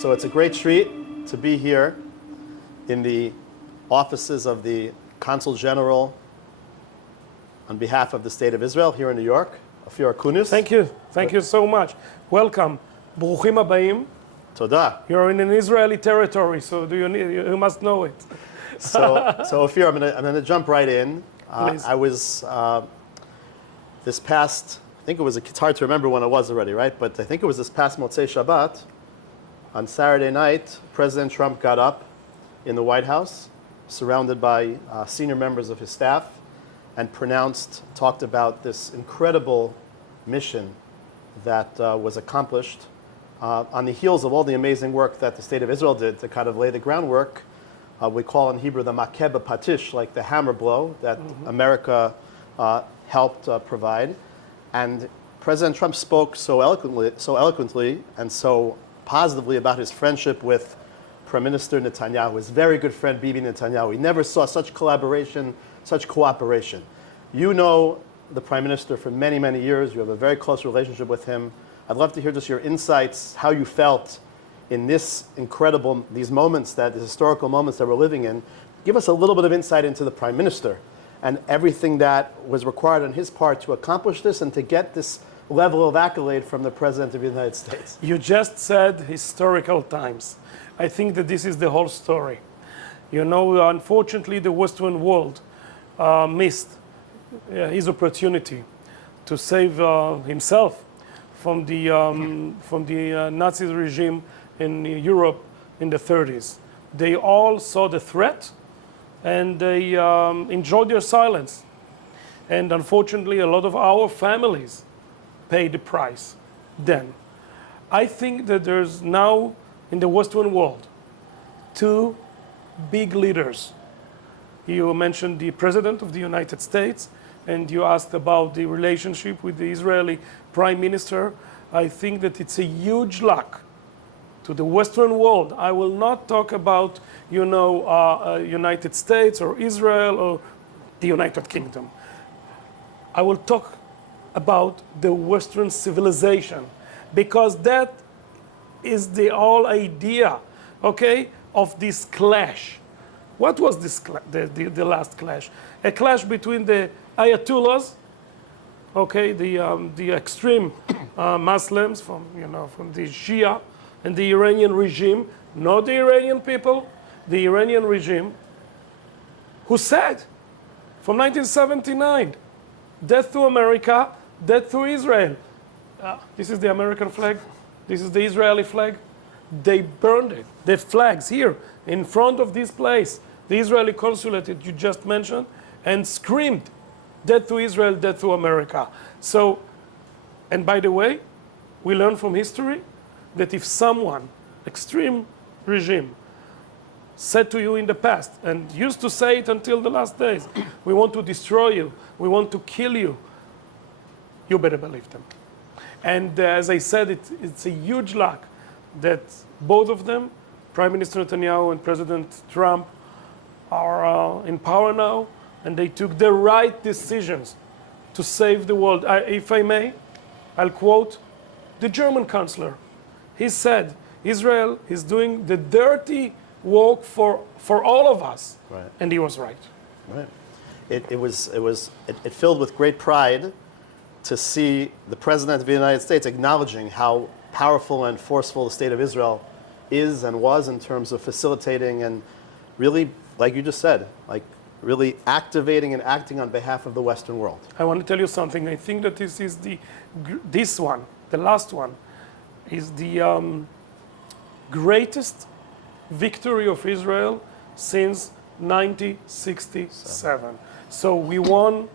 So it's a great treat to be here in the offices of the Consul General on behalf of the State of Israel here in New York, Ofir Akunis. Thank you so much. Welcome. Bruchim habayim. Toda. You're in an Israeli territory, so you must know it. So Ofir, I'm gonna jump right in. Please. I was this past, I think it's hard to remember when it was already, right? But I think it was this past Motzei Shabbat. On Saturday night, President Trump got up in the White House, surrounded by senior members of his staff, and talked about this incredible mission that was accomplished on the heels of all the amazing work that the State of Israel did to kind of lay the groundwork. We call in Hebrew the makeh b'patish, like the hammer blow that America helped provide. And President Trump spoke so eloquently and so positively about his friendship with Prime Minister Netanyahu, his very good friend Bibi Netanyahu. He never saw such collaboration, such cooperation. You know the Prime Minister for many, many years. You have a very close relationship with him. I'd love to hear just your insights, how you felt in these moments, these historical moments that we're living in. Give us a little bit of insight into the Prime Minister and everything that was required on his part to accomplish this and to get this level of accolade from the President of the United States. You just said historical times. I think that this is the whole story. You know, unfortunately, the Western world missed his opportunity to save himself from the Nazi regime in Europe in the 30s. They all saw the threat and they enjoyed their silence. And unfortunately, a lot of our families paid the price then. I think that there's now in the Western world two big leaders. You mentioned the President of the United States, and you asked about the relationship with the Israeli Prime Minister. I think that it's a huge luck to the Western world. I will not talk about, United States or Israel or the United Kingdom. I will talk about the Western civilization, because that is the whole idea, okay, of this clash. What was this the last clash? A clash between the Ayatollahs, okay, the extreme Muslims from the Shia, and the Iranian regime, not the Iranian people, the Iranian regime, who said from 1979, death to America, death to Israel. This is the American flag. This is the Israeli flag. They burned it. The flags here in front of this place, the Israeli consulate that you just mentioned, and screamed, death to Israel, death to America. So, and by the way, we learn from history that if someone, extreme regime, said to you in the past, and used to say it until the last days, we want to destroy you, we want to kill you, you better believe them. And as I said, it's a huge luck that both of them, Prime Minister Netanyahu and President Trump, are in power now, and they took the right decisions to save the world. If I may, I'll quote the German Chancellor. He said, Israel is doing the dirty work for all of us. Right. And he was right. Right. It filled with great pride to see the President of the United States acknowledging how powerful and forceful the State of Israel is and was in terms of facilitating and really, like you just said, like really activating and acting on behalf of the Western world. I want to tell you something. I think that this is the last one, is the greatest victory of Israel since 1967. So we won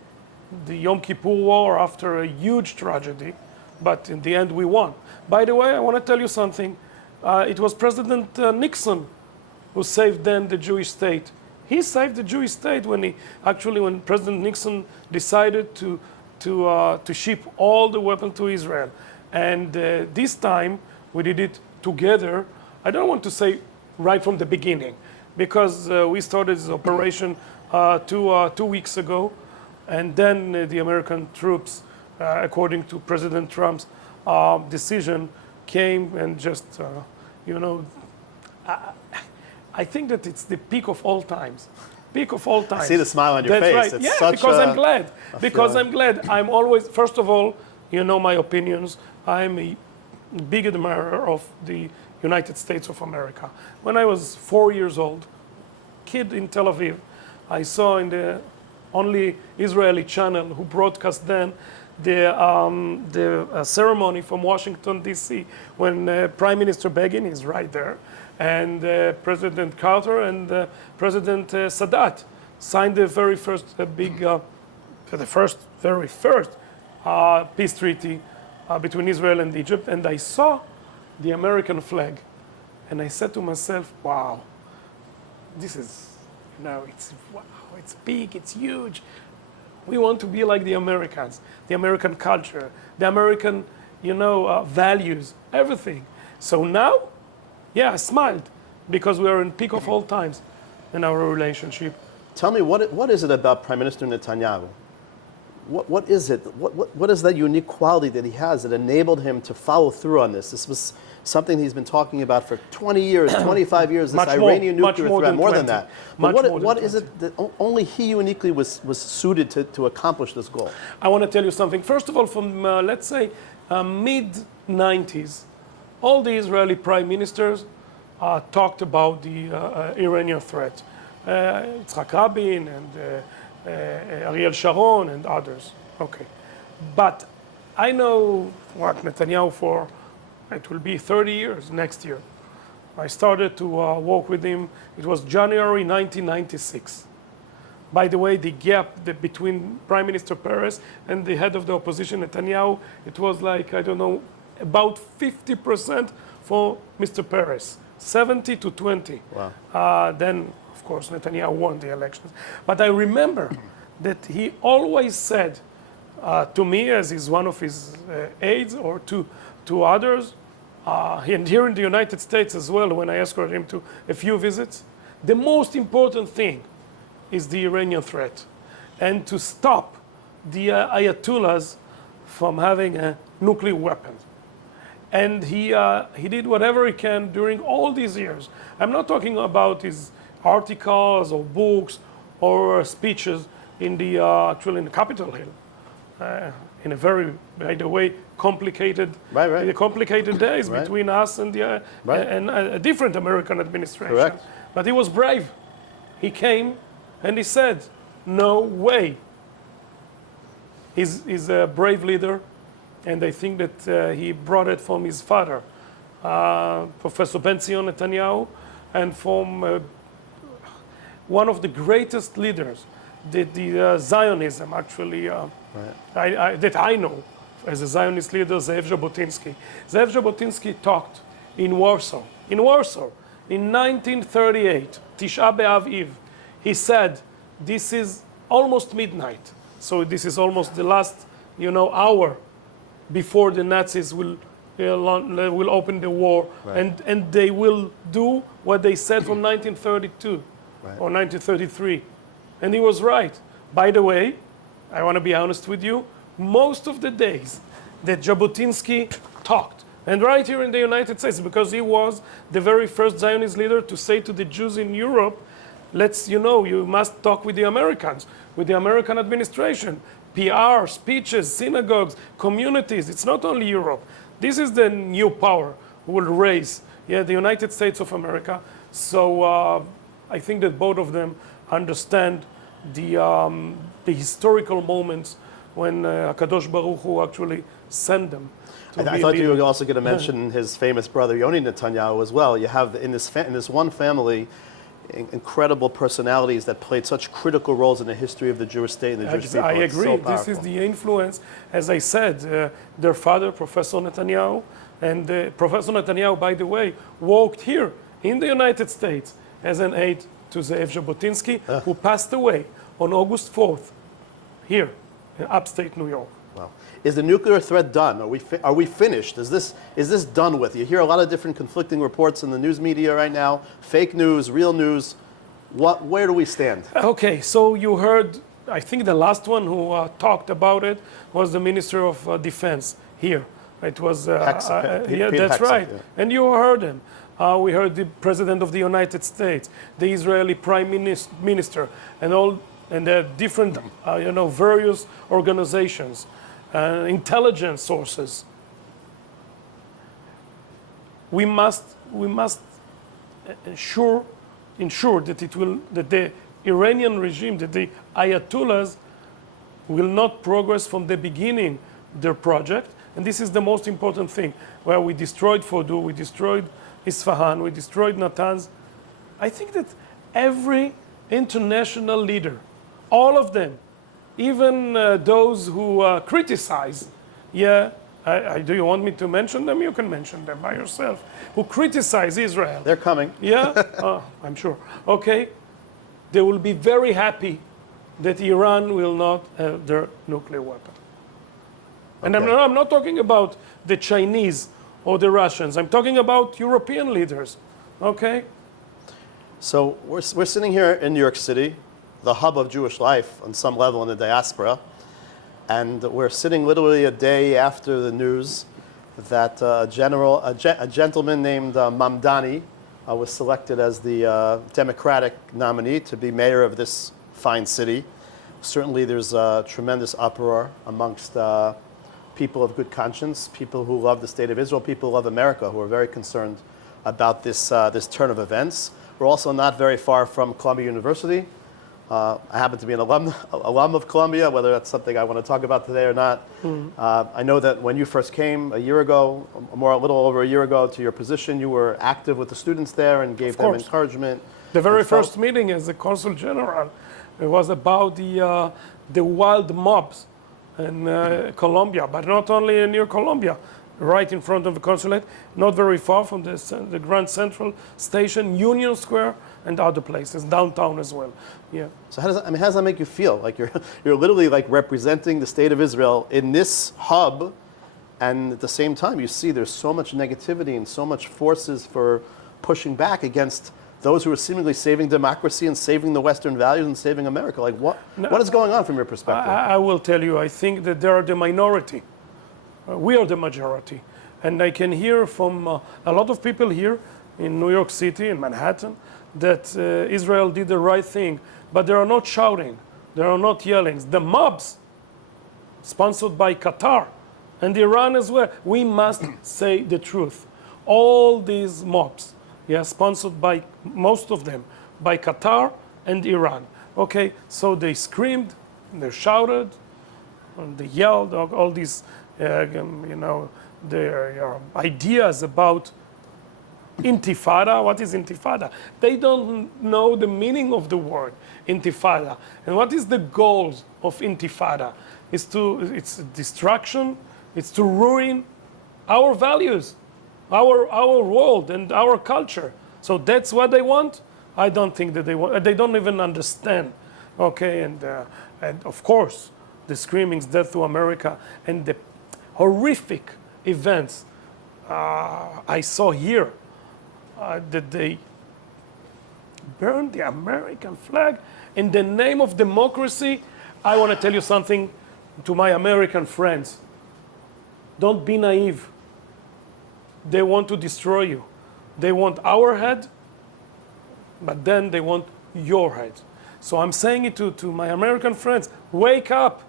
the Yom Kippur War after a huge tragedy, but in the end we won. By the way, I want to tell you something. It was President Nixon who saved then the Jewish state. He saved the Jewish state when President Nixon decided to ship all the weapons to Israel. And this time we did it together. I don't want to say right from the beginning, because we started this operation 2 weeks ago, and then the American troops, according to President Trump's decision, came and just I think that it's the peak of all times. Peak of all times. I see the smile on your That's face. Right. It's Yeah, such because a, I'm glad. Because feeling. I'm glad. I'm always, first of all, you know my opinions. I'm a big admirer of the United States of America. When I was 4 years old, kid in Tel Aviv, I saw in the only Israeli channel who broadcast then the ceremony from Washington, D.C., when Prime Minister Begin is right there, and President Carter and President Sadat signed the very first very first peace treaty between Israel and Egypt. And I saw the American flag, and I said to myself, wow, this is, wow, it's big, it's huge. We want to be like the Americans, the American culture, the American, values, everything. So now, yeah, I smiled because we are in peak of all times in our relationship. Tell me, what is it about Prime Minister Netanyahu? What is it? What is that unique quality that he has that enabled him to follow through on this? This was something he's been talking about for 20 years, 25 years, this Iranian nuclear threat, more than that. But what is it that only he uniquely was suited to accomplish this goal? I want to tell you something. First of all, from, let's say, mid-90s, all the Israeli prime ministers talked about the Iranian threat. Yitzhak Rabin and Ariel Sharon and others. Okay. But I know Netanyahu for, it will be 30 years next year. I started to work with him. It was January 1996. By the way, the gap between Prime Minister Peres and the head of the opposition, Netanyahu, it was like, I don't know, about 50% for Mr. Peres, 70 to 20. Wow. Then, of course, Netanyahu won the elections. But I remember that he always said to me, as is one of his aides, or to others, and here in the United States as well, when I escorted him to a few visits, the most important thing is the Iranian threat, and to stop the Ayatollahs from having nuclear weapons. And he did whatever he can during all these years. I'm not talking about his articles or books or speeches in the actually in the Capitol Hill, in a very, by the way, complicated days between us and the and a different American administration. Correct. But he was brave. He came and he said, "No way." He's a brave leader, and I think that he brought it from his father, Professor Ben-Zion Netanyahu, and from one of the greatest leaders that the Zionism actually, that I know as a Zionist leader, Zev Jabotinsky. Zev Jabotinsky talked in Warsaw, in 1938, Tisha B'Av Eve. He said, this is almost midnight, so this is almost the last, hour before the Nazis will open the war, and they will do what they said from 1932 or 1933. And he was right. By the way, I want to be honest with you, most of the days that Jabotinsky talked, and right here in the United States, because he was the very first Zionist leader to say to the Jews in Europe, you must talk with the Americans, with the American administration. PR, speeches, synagogues, communities. It's not only Europe. This is the new power who will raise the United States of America. So I think that both of them understand the historical moments when Kadosh Baruch Hu actually sent them. I thought you were also going to mention his famous brother Yoni Netanyahu as well. You have in this one family incredible personalities that played such critical roles in the history of the Jewish state and the Jewish people. I agree. So this is the influence, as I said, their father, Professor Netanyahu, and Professor Netanyahu, by the way, worked here in the United States as an aide to Zev Jabotinsky, who passed away on August 4th here in upstate New York. Wow. Is the nuclear threat done? Are we finished? Is this done with? You hear a lot of different conflicting reports in the news media right now, fake news, real news. Where do we stand? Okay, so you heard, I think the last one who talked about it was the Minister of Defense here. It was, Pete that's Hegseth, right. yeah. And you heard him. We heard the President of the United States, the Israeli Prime Minister, and the different, various organizations, intelligence sources. We must ensure that the Iranian regime, that the Ayatollahs will not progress from the beginning their project. And this is the most important thing, where we destroyed Fordow, we destroyed Isfahan, we destroyed Natanz. I think that every international leader, all of them, even those who criticize, do you want me to mention them? You can mention them by yourself. Who criticize Israel. They're coming. Yeah, I'm sure. Okay, they will be very happy that Iran will not have their nuclear weapon. And Okay. I'm not talking about the Chinese or the Russians. I'm talking about European leaders. Okay? So we're sitting here in New York City, the hub of Jewish life on some level in the diaspora, and we're sitting literally a day after the news that a gentleman named Mamdani was selected as the Democratic nominee to be mayor of this fine city. Certainly there's a tremendous uproar amongst people of good conscience, people who love the state of Israel, people who love America, who are very concerned about this turn of events. We're also not very far from Columbia University. I happen to be an alum of Columbia, whether that's something I want to talk about today or not. I know that when you first came a year ago, a little over a year ago, to your position, you were active with the students there and gave them encouragement. The very first meeting as the Consul General, it was about the wild mobs in Colombia, but not only near Colombia, right in front of the consulate, not very far from the Grand Central Station, Union Square, and other places, downtown as well. Yeah. So how does that make you feel? Like you're literally like representing the state of Israel in this hub, and at the same time you see there's so much negativity and so much forces for pushing back against those who are seemingly saving democracy and saving the Western values and saving America. Like what is going on from your perspective? I will tell you, I think that they are the minority. We are the majority. And I can hear from a lot of people here in New York City, in Manhattan, that Israel did the right thing. But they are not shouting. They are not yelling. The mobs, sponsored by Qatar and Iran as well, we must say the truth. All these mobs, sponsored by, most of them, by Qatar and Iran. Okay, so they screamed, they shouted, and they yelled, all these, their ideas about intifada. What is intifada? They don't know the meaning of the word intifada. And what is the goal of intifada? It's destruction, it's to ruin our values, our world and our culture. So that's what they want? I don't think that they want, they don't even understand. Okay, and of course, the screamings, death to America, and the horrific events I saw here, that they burned the American flag in the name of democracy. I want to tell you something to my American friends. Don't be naive. They want to destroy you. They want our head, but then they want your head. So I'm saying it to my American friends, wake up.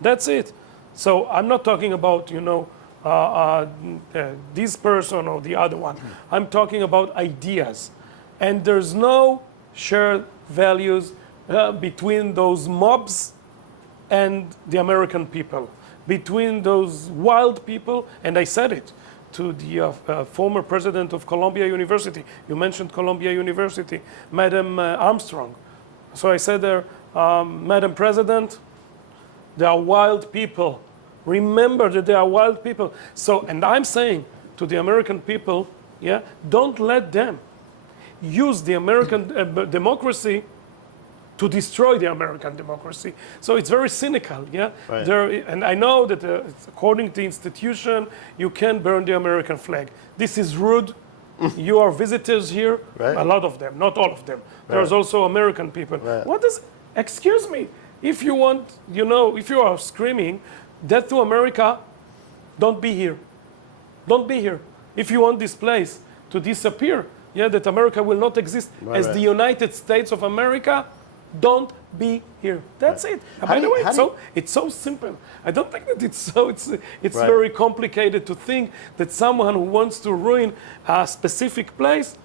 That's it. So I'm not talking about, this person or the other one. I'm talking about ideas. And there's no shared values between those mobs and the American people, between those wild people, and I said it to the former president of Columbia University. You mentioned Columbia University, Madam Armstrong. So I said there, Madam President, they are wild people. Remember that they are wild people. So, and I'm saying to the American people, don't let them use the American democracy to destroy the American democracy. So it's very cynical, Right. And I know that according to the institution, you can burn the American flag. This is rude. You are visitors here, Right. a lot of them, not all of them. There's also American people. Right. Excuse me, if you want, if you are screaming, death to America, don't be here. Don't be here. If you want this place to disappear. Yeah, that America will not exist as the United States of America. Don't be here. That's it. And by the way, it's so simple. I don't think that it's very complicated to think that someone who wants to ruin a specific place,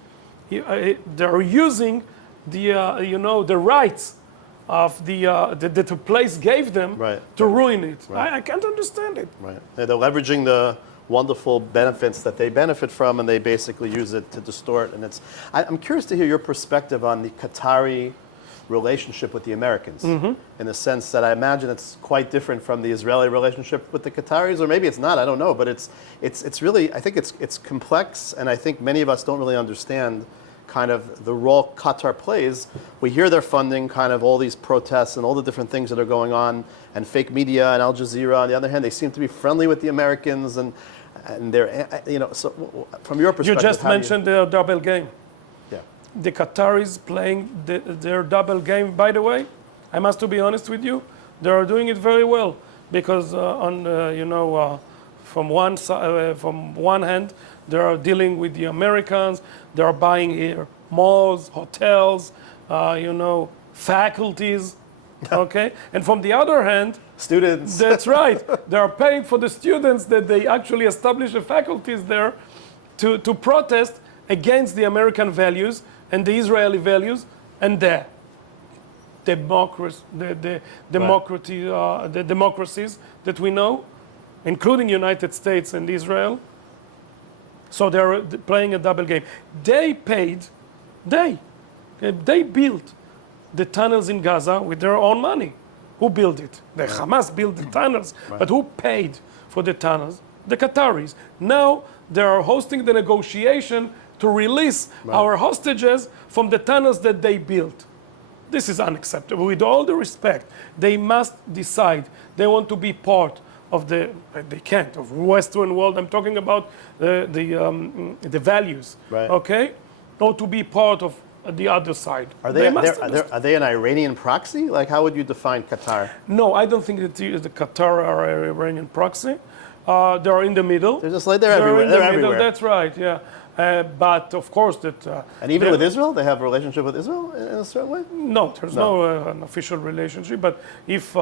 they're using the rights of that the place gave them to ruin it. I can't understand it. Right. They're leveraging the wonderful benefits that they benefit from, and they basically use it to distort. And I'm curious to hear your perspective on the Qatari relationship with the Americans, in the sense that I imagine it's quite different from the Israeli relationship with the Qataris, or maybe it's not. I don't know, but it's really, I think it's complex, and I think many of us don't really understand kind of the role Qatar plays. We hear they're funding kind of all these protests and all the different things that are going on, and fake media and Al Jazeera. On the other hand, they seem to be friendly with the Americans, and they're, so from your perspective, you just mentioned their double game. Yeah. The Qataris playing their double game. By the way, I must to be honest with you, they are doing it very well, because from one side, from one hand, they are dealing with the Americans. They are buying here malls, hotels, faculties. Okay, and from the other hand, students. That's right. They are paying for the students that they actually establish the faculties there to protest against the American values and the Israeli values and the democracies that we know, including United States and Israel. So they're playing a double game. They built the tunnels in Gaza with their own money. Who built it? The Hamas built the tunnels, but who paid for the tunnels? The Qataris. Now they are hosting the negotiation to release our hostages from the tunnels that they built. This is unacceptable. With all the respect, they must decide they want to be part of they can't, of Western world. I'm talking about the values, okay? Or to be part of the other side. Are they an Iranian proxy? Like, how would you define Qatar? No, I don't think that the Qatar are an Iranian proxy. They're in the middle. They're just like they're everywhere. They're everywhere. That's right, yeah. But of course that... and even with Israel? They have a relationship with Israel in a certain way? No, there's no an official relationship. But if,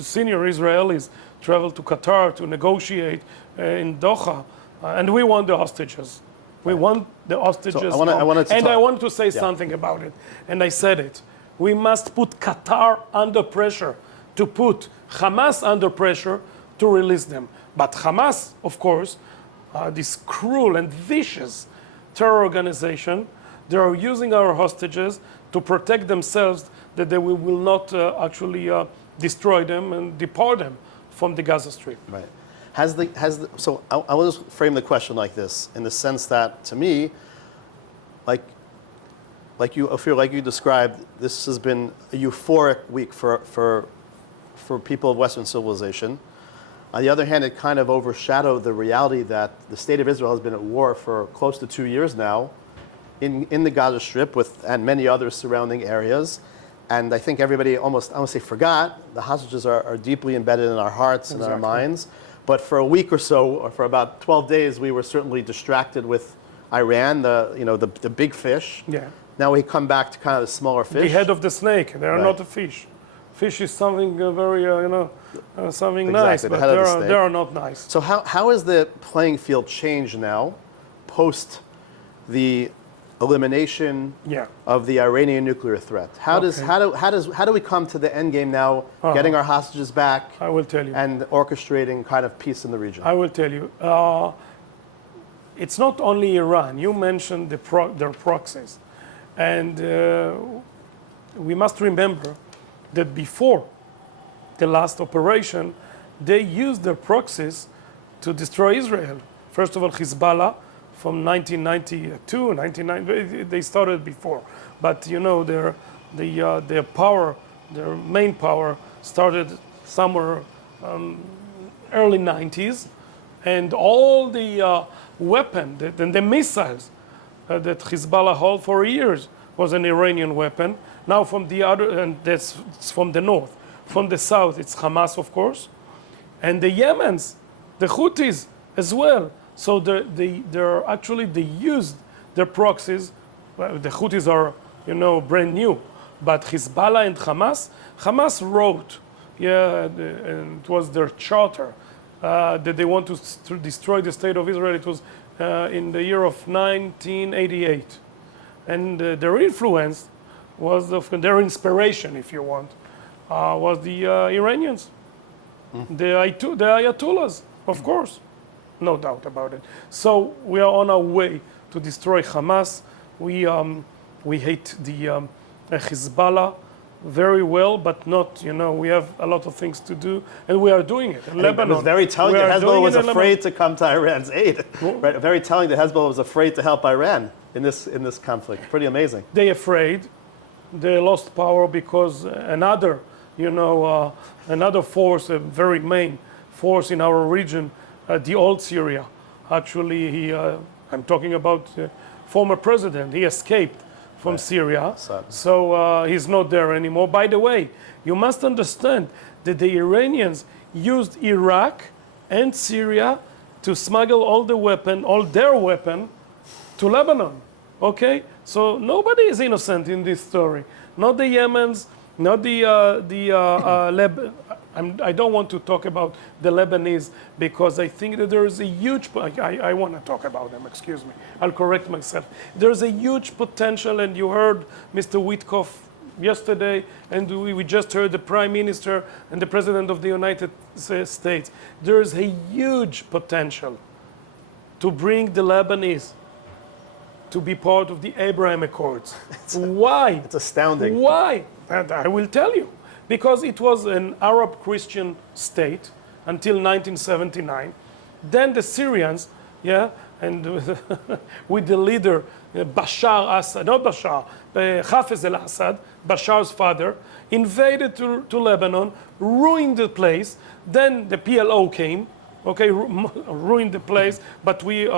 senior Israelis travel to Qatar to negotiate in Doha, and we want the hostages. We want the hostages. So I want to say something about it. And I said it. We must put Qatar under pressure, to put Hamas under pressure to release them. But Hamas, of course, this cruel and vicious terror organization, they are using our hostages to protect themselves, that they will not actually destroy them and deport them from the Gaza Strip. Right. So I will just frame the question like this, in the sense that, to me, like you, Ofir, like you described, this has been a euphoric week for people of Western civilization. On the other hand, it kind of overshadowed the reality that the state of Israel has been at war for close to 2 years now in the Gaza Strip and many other surrounding areas. And I think everybody almost, I won't say forgot, the hostages are deeply embedded in our hearts and our minds. But for a week or so, or for about 12 days, we were certainly distracted with Iran, the big fish. Yeah. Now we come back to kind of the smaller fish. The head of the snake. They are not a fish. Fish is something very, something nice, but they are not nice. So how has the playing field changed now, post the elimination of the Iranian nuclear threat? How do we come to the end game now, getting our hostages back? I will tell you. And orchestrating kind of peace in the region. I will tell you. It's not only Iran. You mentioned their proxies, and we must remember that before the last operation, they used their proxies to destroy Israel. First of all, Hezbollah. From 1992, they started before, but their power, their main power, started somewhere early 90s, and all the weapon and the missiles that Hezbollah held for years was an Iranian weapon. Now from the other, and that's from the north, from the south, it's Hamas, of course, and the Yemens, the Houthis. as well. So they're actually, they used their proxies. Well, the Houthis are, brand new. But Hezbollah and Hamas wrote, and it was their charter, that they want to destroy the state of Israel. It was in the year of 1988. And their influence was, their inspiration, if you want, was the Iranians, the Ayatollahs, of course, no doubt about it. So we are on our way to destroy Hamas. We hate the Hezbollah very well, but not, we have a lot of things to do, and we are doing it. In Lebanon, it was very telling that Hezbollah was afraid to come to Iran's aid. Right? Very telling that Hezbollah was afraid to help Iran in this conflict. Pretty amazing. They afraid. They lost power because another force, a very main force in our region, the old Syria. Actually, I'm talking about former president. He escaped from Syria, so he's not there anymore. By the way, you must understand that the Iranians used Iraq and Syria to smuggle all their weapon to Lebanon. Okay, so nobody is innocent in this story. Not the Yemens, not I don't want to talk about the Lebanese because I think that there is a huge, I want to talk about them, excuse me. I'll correct myself. There's a huge potential, and you heard Mr. Witkoff yesterday, and we just heard the Prime Minister and the President of the United States. There's a huge potential to bring the Lebanese to be part of the Abraham Accords. Why? It's astounding. Why? And I will tell you. Because it was an Arab Christian state until 1979. Then the Syrians, and with the leader Bashar Assad, not Bashar, Hafez al-Assad, Bashar's father, invaded to Lebanon, ruined the place. Then the PLO came, ruined the place, but we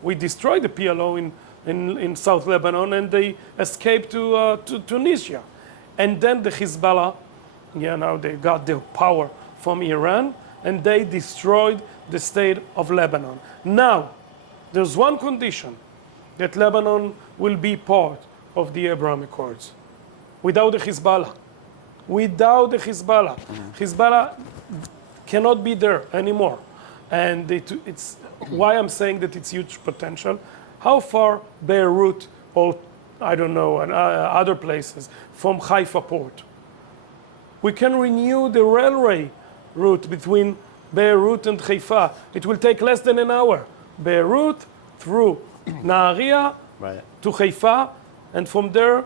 we destroyed the PLO in South Lebanon, and they escaped to Tunisia. And then the Hezbollah, now they got their power from Iran, and they destroyed the state of Lebanon. Now, there's one condition, that Lebanon will be part of the Abraham Accords. Without the Hezbollah. Without the Hezbollah. Hezbollah cannot be there anymore. And it's why I'm saying that it's huge potential. How far Beirut or I don't know, and other places from Haifa port? We can renew the railway route between Beirut and Haifa. It will take less than an hour. Beirut through Nahariya to Haifa, and from there,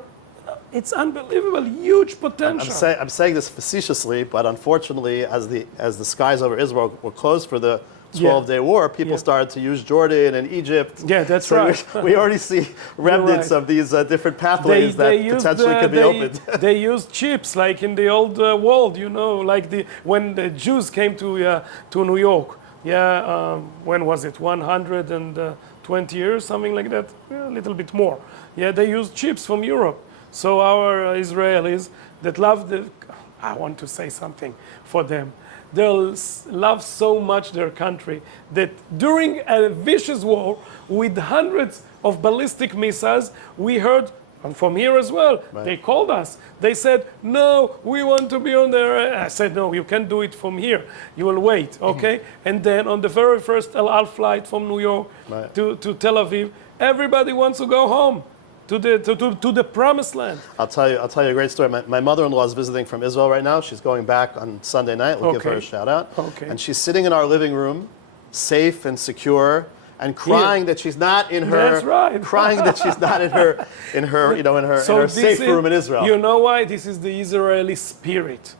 it's unbelievable, huge potential. I'm saying this facetiously, but unfortunately, as the skies over Israel were closed for the 12-day war, people started to use Jordan and Egypt. Yeah, that's so right. We already see remnants of these different pathways that potentially could be opened. They used chips like in the old world, like when the Jews came to New York. When was it? 120 years, something like that, a little bit more. They used chips from Europe. So our Israelis that love I want to say something for them. They love so much their country that during a vicious war with hundreds of ballistic missiles, we heard, and from here as well, they called us. They said, no, we want to be on there. I said, no, you can't do it from here. You will wait, okay? And then on the very first El Al flight from New York to Tel Aviv, everybody wants to go home. To the promised land. I'll tell you a great story. My mother-in-law is visiting from Israel right now. She's going back on Sunday night. We'll give her a shout out. And she's sitting in our living room, safe and secure, and crying that she's not in her. That's right. Crying that she's not in her safe room in Israel. You know why? This is the Israeli spirit.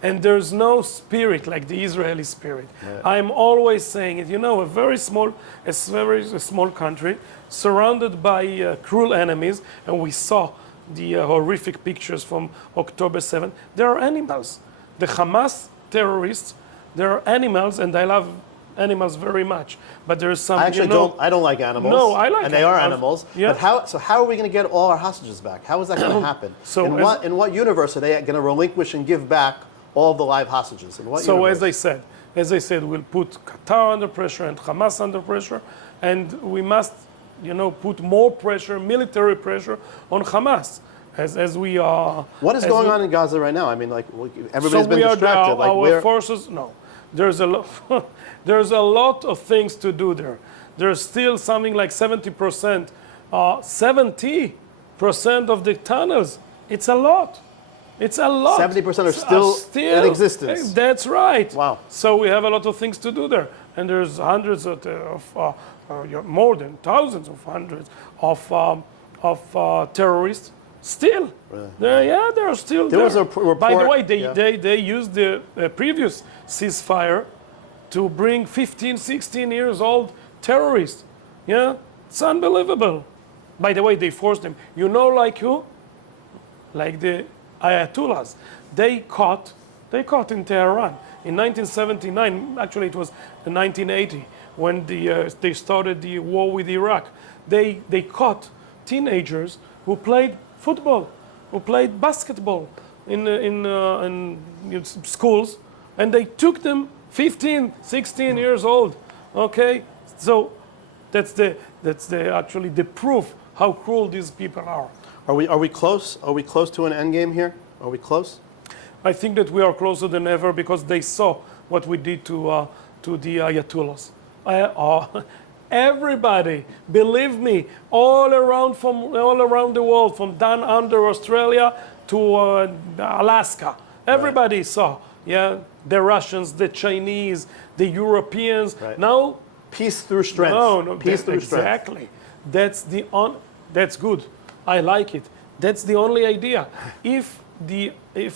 And there's no spirit like the Israeli spirit. I'm always saying it. A very small country surrounded by cruel enemies, and we saw the horrific pictures from October 7th. There are animals. The Hamas terrorists, there are animals, and I love animals very much. But there's some. I actually I don't like animals. No, I like. And they are animals. Yeah. But how are we going to get all our hostages back? How is that going to happen? In what universe are they going to relinquish and give back all the live hostages? In what universe? As I said, as I said, will put Qatar under pressure and Hamas under pressure, and we must, put more pressure, military pressure on Hamas. As we are. What is going on in Gaza right now? I mean, like everybody's been distracted. Like our forces. No, there's a lot. There's a lot of things to do there. There's still something like 70%, 70% of the tunnels. It's a lot. It's a lot. 70% are still in existence. That's right. Wow. So we have a lot of things to do there, and there's hundreds of more than thousands of hundreds of terrorists. Still, really? There are still there. There Was a report, by the way, they used the previous ceasefire to bring 15, 16 years old terrorists. Yeah, it's unbelievable. By the way, they forced them. Like who? Like the Ayatollahs. They caught in Tehran in 1979. Actually, it was 1980 when they started the war with Iraq. They caught teenagers who played football, who played basketball in schools, and they took them 15, 16 years old. Okay, so that's actually the proof how cruel these people are. Are we close? Are we close to an end game here? Are we close? I think that we are closer than ever because they saw what we did to the Ayatollahs. Everybody, believe me, all around the world, from down under Australia to Alaska, everybody saw. Yeah, the Russians, the Chinese, the Europeans. Right. Now, peace through strength. No, peace through exactly. That's that's good. I like it. That's the only idea. If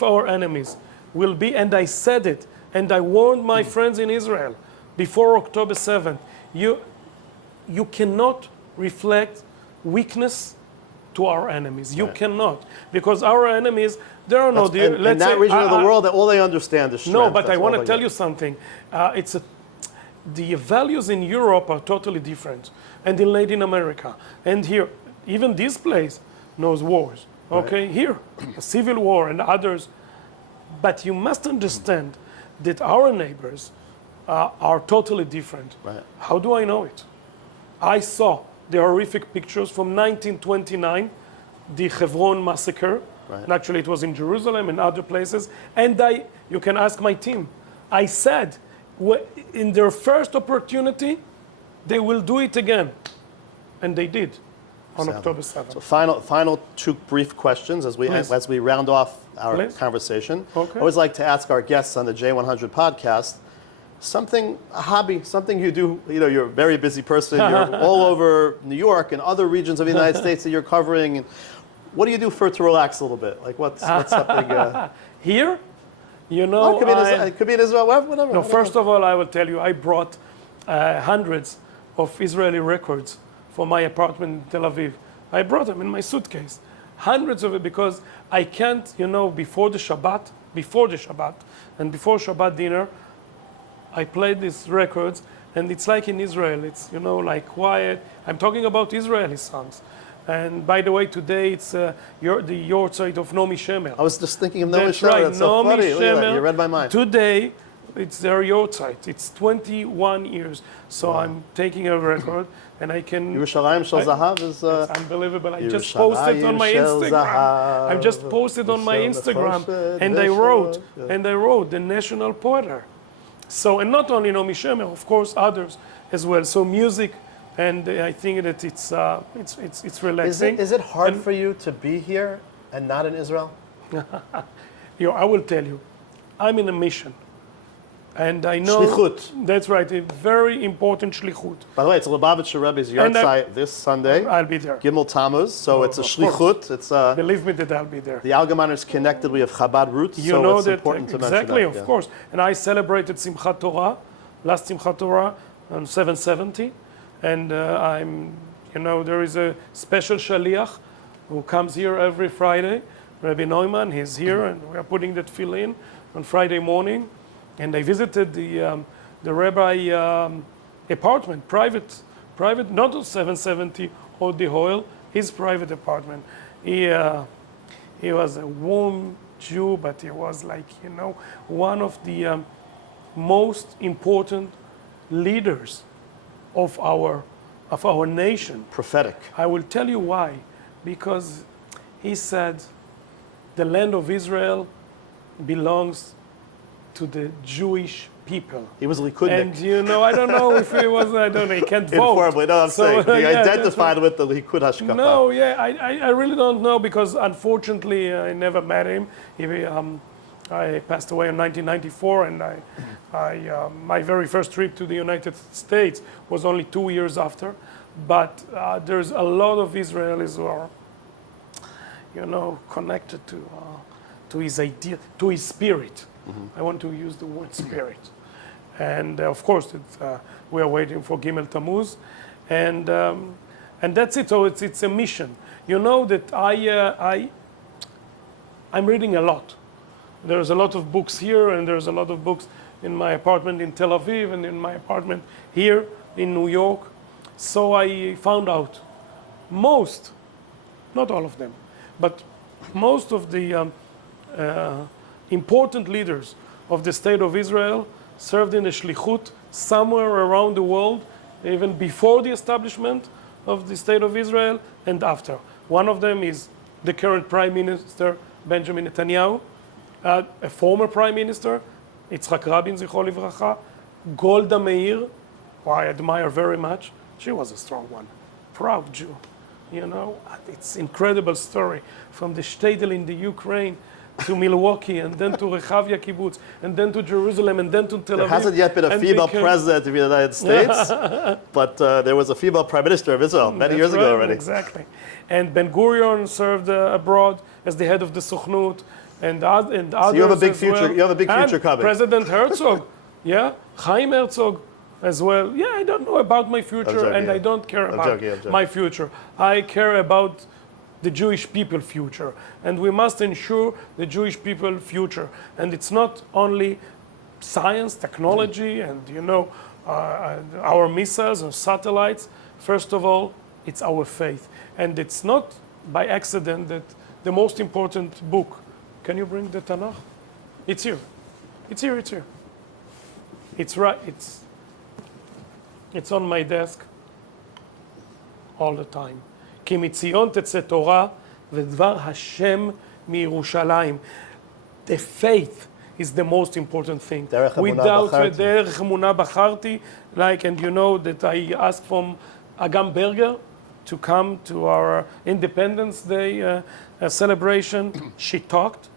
our enemies will be, and I said it, and I warned my friends in Israel before October 7th, you cannot reflect weakness to our enemies. You cannot, because our enemies, there are no. In that region of the world, all they understand is strength. No, but I want to tell you something. The values in Europe are totally different, and in Latin America, and here, even this place knows wars. Okay, right. Here, a civil war and others. But you must understand that our neighbors are totally different. Right. How do I know it? I saw the horrific pictures from 1929, the Hebron massacre. Right. And actually, it was in Jerusalem and other places. And you can ask my team. I said, in their first opportunity, they will do it again. And they did on October 7th. So final two brief questions as we round off our conversation. Okay. I always like to ask our guests on the J100 podcast, a hobby, something you do. You're a very busy person. You're all over New York and other regions of the United States that you're covering. And what do you do to relax a little bit? Like what's something? Here? It could be in Israel, whatever. No, first of all, I will tell you, I brought hundreds of Israeli records for my apartment in Tel Aviv. I brought them in my suitcase. Hundreds of it, because I can't, before the Shabbat, and before Shabbat dinner, I played these records, and it's like in Israel. It's, like quiet. I'm talking about Israeli songs. And by the way, today it's the Yortzeit of Nomi Shemer. I was just thinking of Nomi That's Shemer. right. That's so Nomi funny. Look at that. Shemer. You read my mind. Today, it's their Yortzeit. It's 21 years. So Wow. I'm taking a record, and I can... Yerushalayim Shel Zahav is... It's unbelievable. I just posted on my Instagram. I just posted on my Instagram, and I wrote the national poet. So, and not only Nomi Shemer, of course, others as well. So music, and I think that it's relaxing. Is it hard for you to be here and not in Israel? I will tell you, I'm in a mission. And I know... Shlichut. That's right, a very important shlichut. By the way, it's Lubavitcher Rebbe's Yartzeit this Sunday. I'll be there. Gimel Tammuz, so it's a shlichut. It's Believe me that I'll be there. the Allgemeiners connected. We have Chabad roots, so it's important to mention that. Exactly, of course. And I celebrated Simchat Torah, last Simchat Torah, on 770. And there is a special shaliach who comes here every Friday. Rabbi Neumann, he's here, and we are putting that tefillin on Friday morning. And I visited the rabbi apartment, private, not on 770 or the Hoyle, his private apartment. He was a warm Jew, but he was like, one of the most important leaders of our nation. Prophetic. I will tell you why. Because he said the land of Israel belongs to the Jewish people. He was Likudnik. And you know, I don't know if he was, I don't know, he can't vote. Informally, no, I'm saying. He yeah, identified with the Likud Hashkafa. No, yeah, I really don't know because unfortunately I never met him. I passed away in 1994 and my very first trip to the United States was only 2 years after. But there's a lot of Israelis who are, you know, connected to his idea, to his spirit. I want to use the word spirit. And of course, we are waiting for Gimel Tammuz. And that's it. So it's a mission. You know that I'm reading a lot. There's a lot of books here, and there's a lot of books in my apartment in Tel Aviv and in my apartment here in New York. So I found out most, not all of them, but most of the important leaders of the State of Israel served in the Shlichut somewhere around the world, even before the establishment of the State of Israel and after. One of them is the current Prime Minister, Benjamin Netanyahu, a former Prime Minister, Yitzhak Rabin, Zichro Livracha, Golda Meir, who I admire very much. She was a strong one, proud Jew. You know, it's incredible story from the shtetl in the Ukraine to Milwaukee, and then to Rechavia Kibbutz, and then to Jerusalem, and then to Tel Aviv. There hasn't yet been a female president of the United States, but there was a female prime minister of Israel many years ago already. Exactly. And Ben Gurion served abroad as the head of the Sukhnut, and others. So you have a big future. Well. You have a big future and coming. President Herzog, yeah, Chaim Herzog as well. Yeah, I don't know about my future, and I don't care about my future. I care about the Jewish people future, and we must ensure the Jewish people future. And it's not only science, technology, and you know, our missiles and satellites. First of all, it's our faith, and it's not by accident that the most important book. Can you bring the Tanakh? It's here. It's here. It's here. It's right. It's on my desk all the time. כי מציון תצא תורה ודבר השם מירושלים. The faith is the most important thing. Without דרך אמונה בחרתי, like, and you know that I asked from Agam Berger to come to our Independence Day celebration. She talked,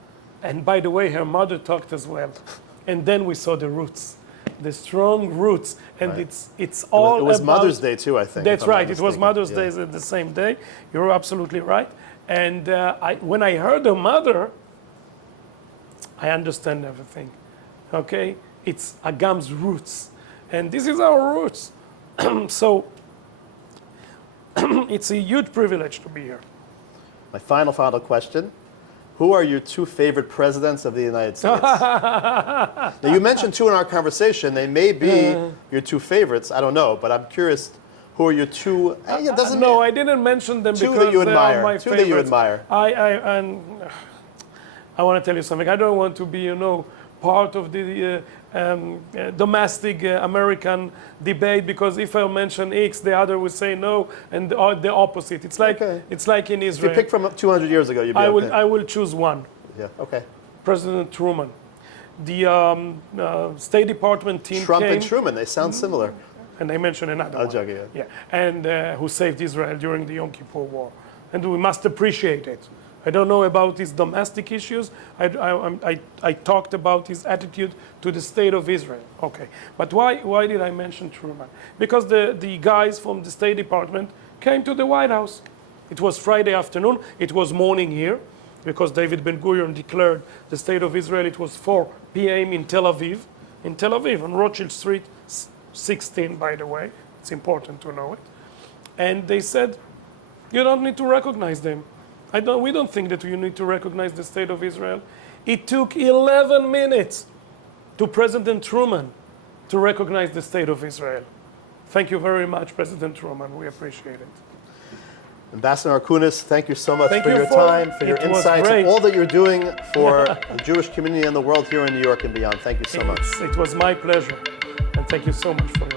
and by the way, her mother talked as well. And then we saw the roots. The strong roots, and it's all. It was about, Mother's Day too, I think. That's right. It was Mother's Day the same day. You're absolutely right. And when I heard her mother, I understand everything. Okay, it's Agam's roots, and this is our roots. So it's a huge privilege to be here. My final question. Who are your two favorite presidents of the United States? Now, you mentioned two in our conversation. They may be your two favorites. I don't know, but I'm curious. Who are your two? No, I didn't mention them two because that you they admire. are my Two favorites. that you admire. I want to tell you something. I don't want to be, you know, part of the domestic American debate, because if I mention X, the other will say no, and the opposite. It's like it's like in Israel. If you pick from 200 years ago, you'd be I will choose one. Yeah. Okay. President Truman. The State Department team Trump came, and Truman. They sound similar. and I mentioned another one. Yeah. And who saved Israel during the Yom Kippur War, and we must appreciate it. I don't know about his domestic issues. I talked about his attitude to the state of Israel. Okay, but why did I mention Truman? Because the guys from the State Department came to the White House. It was Friday afternoon. It was morning here, because David Ben-Gurion declared the state of Israel. It was 4 p.m. in Tel Aviv, on Rothschild Street, 16, by the way. It's important to know it. And they said, you don't need to recognize them. We don't think that you need to recognize the state of Israel. It took 11 minutes to President Truman to recognize the state of Israel. Thank you very much, President Truman. We appreciate it. Ambassador Akunis, thank you so much Thank for you your for- time, for your it was insights, great. and all that you're doing for the Jewish community and the world here in New York and beyond. Thank you so much. It was my pleasure. And thank you so much for it.